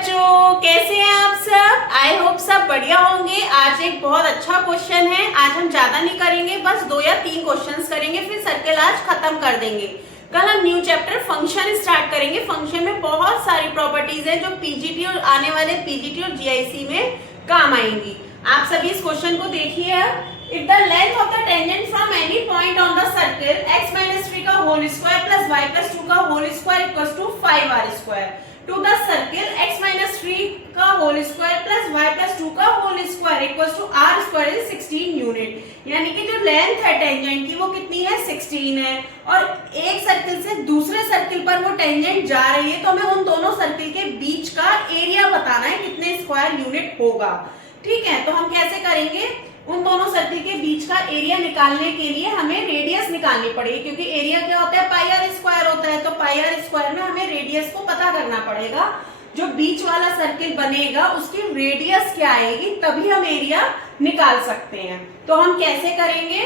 बच्चों, कैसे हैं आप सब। आई होप सब बढ़िया होंगे। आज एक बहुत अच्छा क्वेश्चन है। आज हम ज्यादा नहीं करेंगे, बस 2 या 3 क्वेश्चंस करेंगे, फिर सर्कल आज खत्म कर देंगे। कल हम न्यू चैप्टर फंक्शन स्टार्ट करेंगे। फंक्शन में बहुत सारी प्रॉपर्टीज है जो पीजीटी और आने वाले पीजीटी और जीआईसी में काम आएंगी। आप सभी इस क्वेश्चन को देखिए। If the length of the tangent from any point on the circle x-3 का होल स्क्वायर प्लस y+2 का whole square equals to 5r square to the circle x-3 का होल स्क्वायर प्लस y+2 का whole square equals to r square is 16 unit. यानी कि जो length है tangent की वो कितनी है, 16 है। और एक सर्कल से दूसरे सर्कल पर वो टेंजेंट जा रही है, तो हमें उन दोनों सर्कल के बीच का एरिया बताना है, कितने स्क्वायर यूनिट होगा। ठीक है, तो हम कैसे करेंगे, उन दोनों सर्कल के बीच का एरिया निकालने के लिए हमें रेडियस निकालनी पड़ेगी, क्योंकि एरिया क्या होता है, पाई आर स्क्वायर होता है। तो पाई आर स्क्वायर में हमें रेडियस को पता करना पड़ेगा। जो बीच वाला सर्कल बनेगा उसकी रेडियस क्या आएगी, तभी हम एरिया निकाल सकते हैं। तो हम कैसे करेंगे,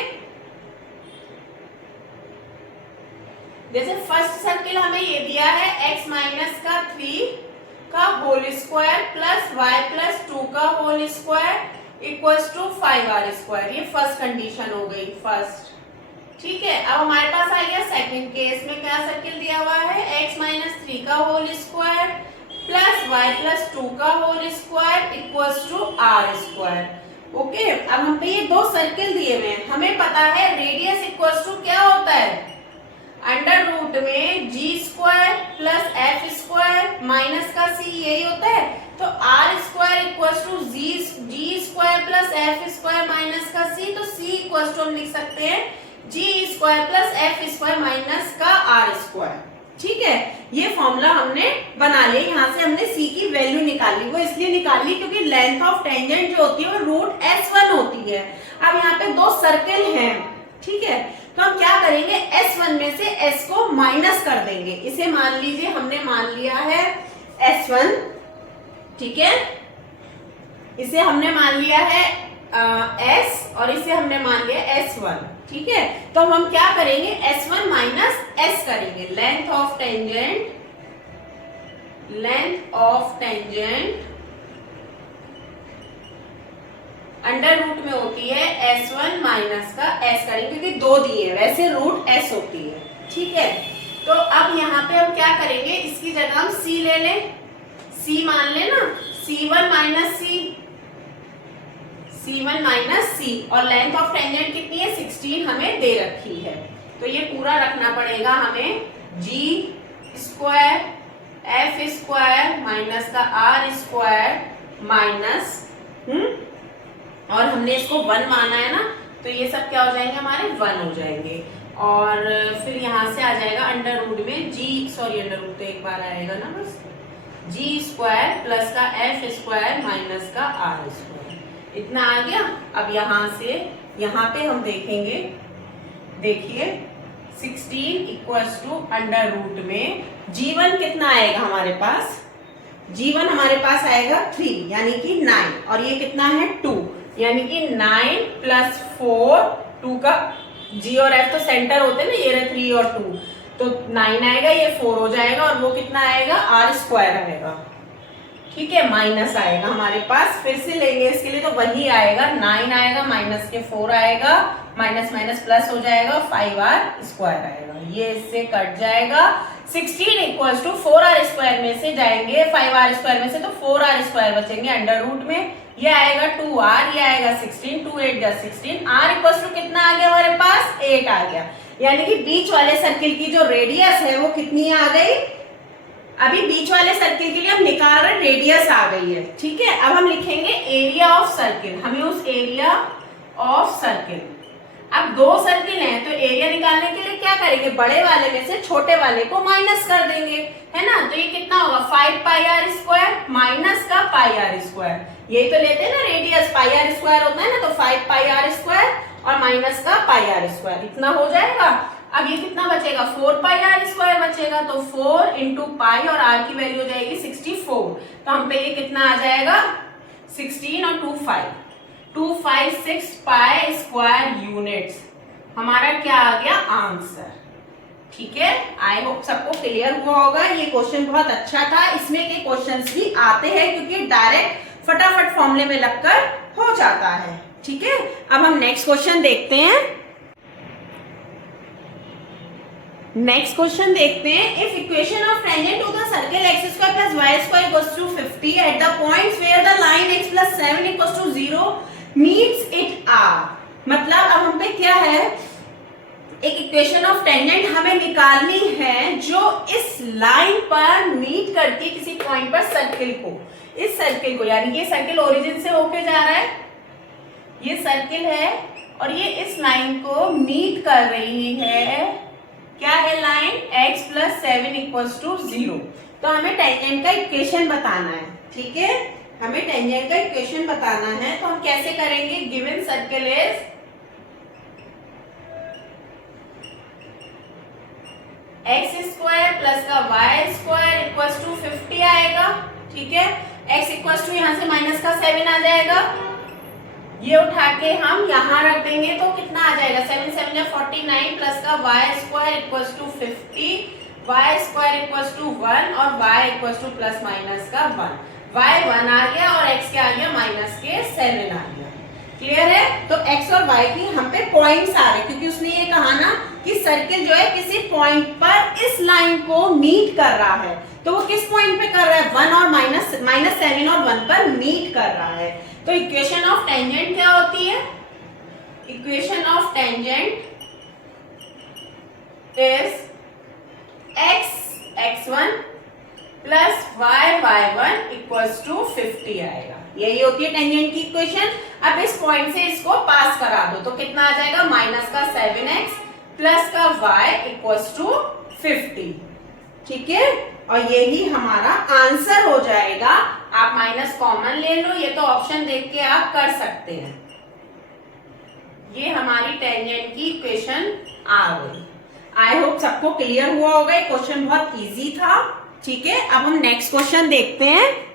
जैसे फर्स्ट सर्कल हमें ये दिया है x-3 का होल स्क्वायर प्लस y+2 का whole square equals to 5r square. ये फर्स्ट कंडीशन हो गई, फर्स्ट। ठीक है, अब हमारे पास आ गया सेकंड केस में। क्या सर्कल दिया हुआ है, x-3 का होल स्क्वायर प्लस y+2 का whole square equals to r square. Okay, अब हम पे ये 2 सर्कल दिए हुए हैं। हमें पता है रेडियस इक्वल्स टू क्या होता है, अंडर रूट में g square plus f square minus का c, यही होता है। तो r square equals to g square plus f square minus का c, तो c इक्वल्स टू हम लिख सकते हैं g square plus f square minus का r स्क्वायर। ठीक है, ये फॉर्मूला हमने बना लिया। यहाँ से हमने c की वैल्यू निकाली। वो इसलिए निकाली क्योंकि लेंथ ऑफ टेंजेंट जो होती है वो रूट s1 होती है। अब यहाँ पे 2 सर्कल हैं, ठीक है, तो हम क्या करेंगे, S1 में से S को माइनस कर देंगे। इसे मान लीजिए हमने मान लिया है S1, ठीक है, इसे हमने मान लिया है S और इसे हमने मान लिया S1। ठीक है, तो हम क्या करेंगे, S1 माइनस S करेंगे। Length of tangent under root में होती है S1 माइनस का S करेंगे, क्योंकि 2 दिए, वैसे रूट S होती है। ठीक है, तो अब यहाँ पे हम क्या करेंगे, इसकी जगह हम C ले लें, C मान लेना, C1 माइनस C, और लेंथ ऑफ टेंजेंट कितनी है, 16 हमें दे रखी है। तो ये पूरा रखना पड़ेगा हमें, G square F square minus का R स्क्वायर माइनस और हमने इसको 1 माना है ना, तो ये सब क्या हो जाएंगे, हमारे 1 हो जाएंगे। और फिर यहाँ से आ जाएगा अंडर रूट में अंडर रूट तो एक बार आएगा ना, बस g स्क्वायर प्लस का f स्क्वायर माइनस का r स्क्वायर, इतना आ गया। अब यहाँ से यहाँ पे हम देखेंगे, देखिए 16 इक्वल्स टू अंडर रूट में g1 कितना आएगा हमारे पास, g1 हमारे पास आएगा 3 यानी कि 9, और ये कितना है 2, यानी कि 9 प्लस 4, 2 का g और f तो सेंटर होते हैं ना, ये रहे 3 और 2, तो 9 आएगा, ये 4 हो जाएगा, और वो कितना आएगा, r स्क्वायर आएगा। ठीक है, माइनस आएगा हमारे पास, फिर से लेंगे इसके लिए, तो वही आएगा, 9 आएगा माइनस के 4 आएगा, माइनस माइनस प्लस हो जाएगा, 5r स्क्वायर आएगा, ये इससे कट जाएगा। 16 इक्वल्स टू 4r स्क्वायर में से जाएंगे 5r स्क्वायर में से, तो 4r स्क्वायर बचेंगे अंडर रूट में, ये आएगा 2r, ये आएगा 16, 2 8 जा 16, r इक्वल्स टू कितना आ गया हमारे पास, 8 आ गया। यानी कि बीच वाले सर्किल की जो रेडियस है वो कितनी आ गई, अभी बीच वाले सर्किल के लिए हम निकाल रहे, रेडियस आ गई है। ठीक है, अब हम लिखेंगे एरिया ऑफ सर्किल। हमें उस एरिया ऑफ सर्किल, अब 2 सर्किल हैं तो एरिया निकालने के लिए क्या करेंगे, बड़े वाले में से छोटे वाले को माइनस कर देंगे, है ना। तो ये कितना होगा, 5 पाई आर स्क्वायर माइनस का पाई आर स्क्वायर, यही तो लेते हैं ना रेडियस, पाई आर स्क्वायर होता है ना, तो 5 पाई आर स्क्वायर और माइनस का पाई आर स्क्वायर, इतना हो जाएगा। अब ये कितना बचेगा, 4 पाई आर स्क्वायर बचेगा, तो 4 इंटू पाई और आर की वैल्यू हो जाएगी 64, तो हम पे ये कितना आ जाएगा, 16 और 256 पाई स्क्वायर यूनिट्स, हमारा क्या आ गया आंसर। ठीक है, आई होप सबको क्लियर हुआ होगा। ये क्वेश्चन बहुत अच्छा था, इसमें के क्वेश्चंस भी आते हैं क्योंकि डायरेक्ट फटाफट फॉर्मूले में लगकर हो जाता है। ठीक है, अब हम नेक्स्ट क्वेश्चन देखते हैं। नेक्स्ट क्वेश्चन देखते हैं। If equation of tangent to the circle x square plus y square equals to 50 at the points where the line x plus 7 equals to 0 meets it are. मतलब अब हम पे क्या है, एक इक्वेशन ऑफ टेंजेंट हमें निकालनी है जो इस लाइन पर मीट करती है किसी पॉइंट पर सर्किल को। इस सर्किल को, यानी कि ये सर्किल ओरिजिन से होके जा रहा है, ये सर्किल है और ये इस लाइन को मीट कर रही है। क्या है line? x plus 7 equals to 0। तो हमें टेंजेंट का इक्वेशन बताना है। ठीक है, हमें टेंजेंट का इक्वेशन बताना है, तो हम कैसे करेंगे? Given circle is x square plus का y स्क्वायर इक्वल्स टू 50 आएगा। ठीक है, x इक्वल्स टू यहाँ से माइनस का 7 आ जाएगा, ये उठा के हम यहाँ रख देंगे तो कितना आ जाएगा? 7 7 या 49 प्लस का y square equals to 50, y square equals to 1 और y equals to plus minus का 1। y 1 आ गया और x क्या आ गया? माइनस के 7 आ गया। क्लियर है? तो x और y की हम पे पॉइंट्स आ रहे, क्योंकि उसने ये कहा ना कि सर्किल जो है किसी पॉइंट पर इस लाइन को मीट कर रहा है। तो वो किस पॉइंट पे कर रहा है? 1 और माइनस 7 और 1 पर मीट कर रहा है। तो इक्वेशन ऑफ टेंजेंट क्या होती है? Equation of tangent is x(x1) plus y(y1) equals to 50 आएगा। यही होती है टेंजेंट की इक्वेशन। अब इस पॉइंट से इसको पास करा दो तो कितना आ जाएगा? माइनस का 7x प्लस का y इक्वल्स टू 50। ठीक है, और यही हमारा आंसर हो जाएगा। आप माइनस कॉमन ले लो, ये तो ऑप्शन देख के आप कर सकते हैं। ये हमारी टेंजेंट की इक्वेशन आ गई। आई होप सबको क्लियर हुआ होगा, ये क्वेश्चन बहुत इजी था। ठीक है, अब हम नेक्स्ट क्वेश्चन देखते हैं।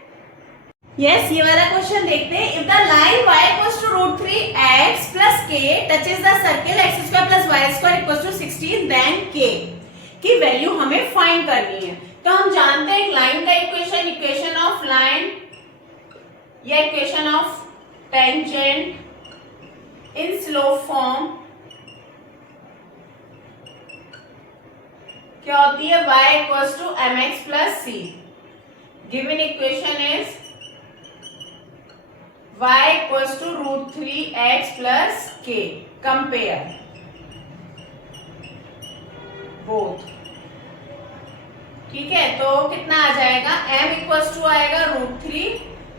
यस, ये वाला क्वेश्चन देखते हैं। If the line y equals to √3x plus k touches the circle x square plus y square equals to 16, then k की वैल्यू हमें फाइंड करनी है। तो हम जानते हैं लाइन का इक्वेशन, इक्वेशन ऑफ लाइन या equation of tangent in slope form क्या होती है? y equals to mx plus c। Given equation is y equals to √3x plus k। Compare both. ठीक है, तो कितना आ जाएगा? m इक्वल्स टू आएगा √3,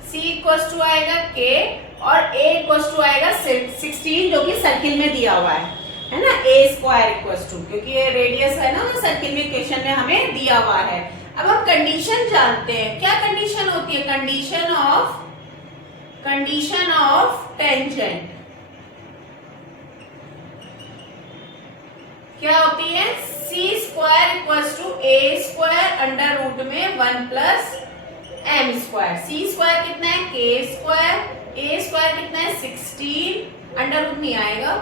c इक्वल्स टू आएगा k और a इक्वल्स टू आएगा 16 जो कि सर्किल में दिया हुआ है ना, a स्क्वायर इक्वल्स टू, क्योंकि ये रेडियस है ना, सर्किल में इक्वेशन में हमें दिया हुआ है। अब हम कंडीशन जानते हैं। क्या कंडीशन होती है? कंडीशन ऑफ टेंजेंट क्या होती है? c square equals to a square under root में 1 प्लस m स्क्वायर। c स्क्वायर कितना है? k square. a स्क्वायर कितना है? 16। अंडर रूट नहीं आएगा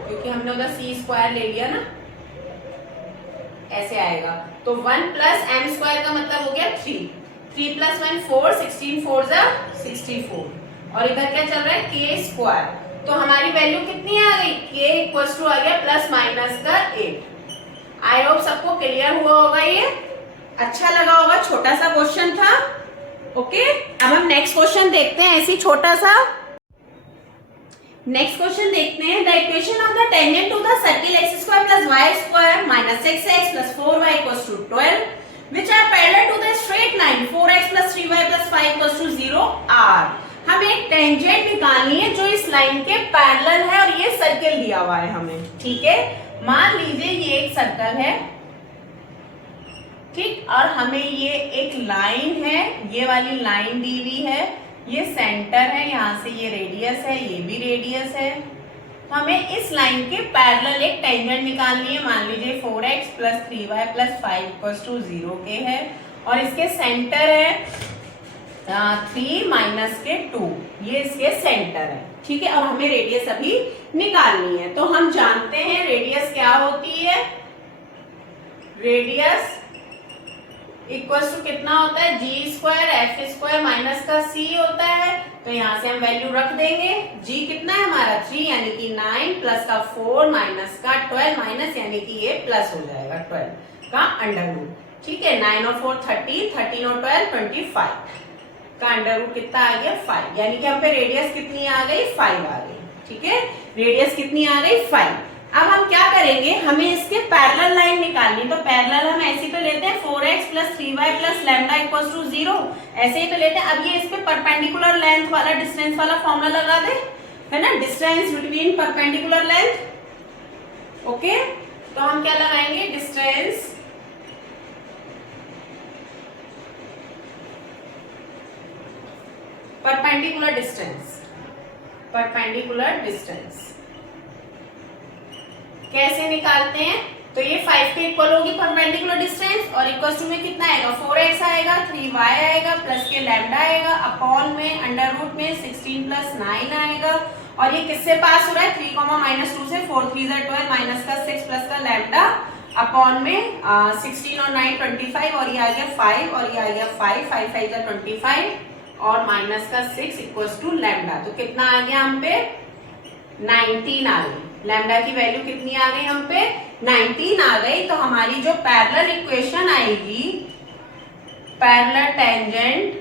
क्योंकि हमने उधर c स्क्वायर ले लिया ना, ऐसे आएगा। तो 1 प्लस m स्क्वायर का मतलब हो गया 3। 3 प्लस 1 4, 16 4 जा 64 और इधर क्या चल रहा है? k square. तो हमारी वैल्यू कितनी आ गई? k इक्वल्स टू आ गया प्लस माइनस का 8। आई होप सबको क्लियर हुआ होगा, ये अच्छा लगा होगा। छोटा सा क्वेश्चन था। ओके, अब हम नेक्स्ट क्वेश्चन देखते हैं, ऐसी छोटा सा। नेक्स्ट क्वेश्चन देखते हैं। The equation of the tangent to the circle x square plus y square minus 6x plus 4y equals to 12 which are parallel to the straight line 4x plus 3y plus 5 equals to 0 are। हमें एक tangent निकालनी है जो इस line के parallel है और ये सर्किल दिया हुआ है हमें। ठीक है, मान लीजिए ये एक सर्कल है, ठीक, और हमें ये एक लाइन है, ये वाली लाइन दी हुई है, ये सेंटर है, यहाँ से ये रेडियस है, ये भी रेडियस है। तो हमें इस लाइन के पैरेलल एक टेंजेंट निकालनी है। मान लीजिए 4x plus 3y plus 5 equals to 0 के है और इसके सेंटर है 3 माइनस के 2, ये इसके सेंटर है। ठीक है, और हमें रेडियस अभी निकालनी है। तो हम जानते हैं रेडियस क्या होती है? रेडियस इक्वल टू कितना होता है, जी स्क्वायर एफ स्क्वायर माइनस का सी होता है। तो यहाँ से हम वैल्यू रख देंगे। जी कितना है हमारा 3 यानी कि 9 प्लस का 4 माइनस का 12 माइनस यानी कि ये प्लस हो जाएगा 12 का अंडर रूट। ठीक है, 9 और 4 30, 13 और 12 25 का अंडर रूट कितना आ गया 5, यानी कि हम पे रेडियस कितनी आ गई 5 आ गई। ठीक है, रेडियस कितनी आ गई 5। अब हम क्या करेंगे, हमें इसके पैरेलल लाइन निकालनी। तो पैरेलल हम ऐसे तो लेते हैं 4x plus 3y plus lambda equals to 0, ऐसे ही तो लेते हैं। अब ये इस पे परपेंडिकुलर लेंथ वाला डिस्टेंस वाला फॉर्मूला लगा दे, है ना, distance between perpendicular length. Okay, तो हम क्या लगाएंगे, distance perpendicular distance, perpendicular distance कैसे निकालते हैं। तो ये 5 के इक्वल होगी परपेंडिकुलर डिस्टेंस और इक्वल टू में कितना आएगा 4x आएगा, 3y आएगा प्लस के लैम्डा आएगा अपॉन में अंडर रूट में 16 प्लस 9 आएगा। और ये किससे पास हो रहा है 3, -2 से 4 3 12 माइनस का 6 प्लस का लैम्डा अपॉन में 16 और 9 25 और ये आ गया 5 और ये आ गया 5 5 5 का 25 और माइनस का 6 इक्वल्स टू लैम्डा। तो कितना आ गया हम पे 19 आ गई। लैम्डा की वैल्यू कितनी आ गई हम पे 19 आ गई। तो हमारी जो पैरेलल इक्वेशन आएगी, पैरेलल टेंजेंट,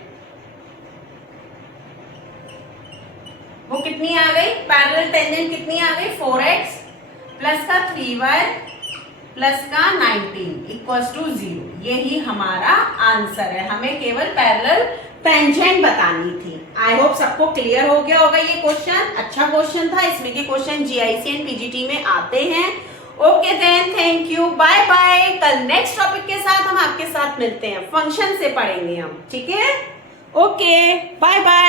वो कितनी आ गई, पैरेलल टेंजेंट कितनी आ गई 4x प्लस का 3y प्लस का 19 इक्वल्स टू 0। यही हमारा आंसर है। हमें केवल पैरेलल टेंजेंट बतानी थी। आई होप सबको क्लियर हो गया होगा। ये क्वेश्चन अच्छा क्वेश्चन था, इसमें के क्वेश्चन जीआईसी एंड पीजीटी में आते हैं। Okay then, thank you, bye bye. कल नेक्स्ट टॉपिक के साथ हम आपके साथ मिलते हैं, फंक्शन से पढ़ेंगे हम। ठीक है, ओके, बाय बाय।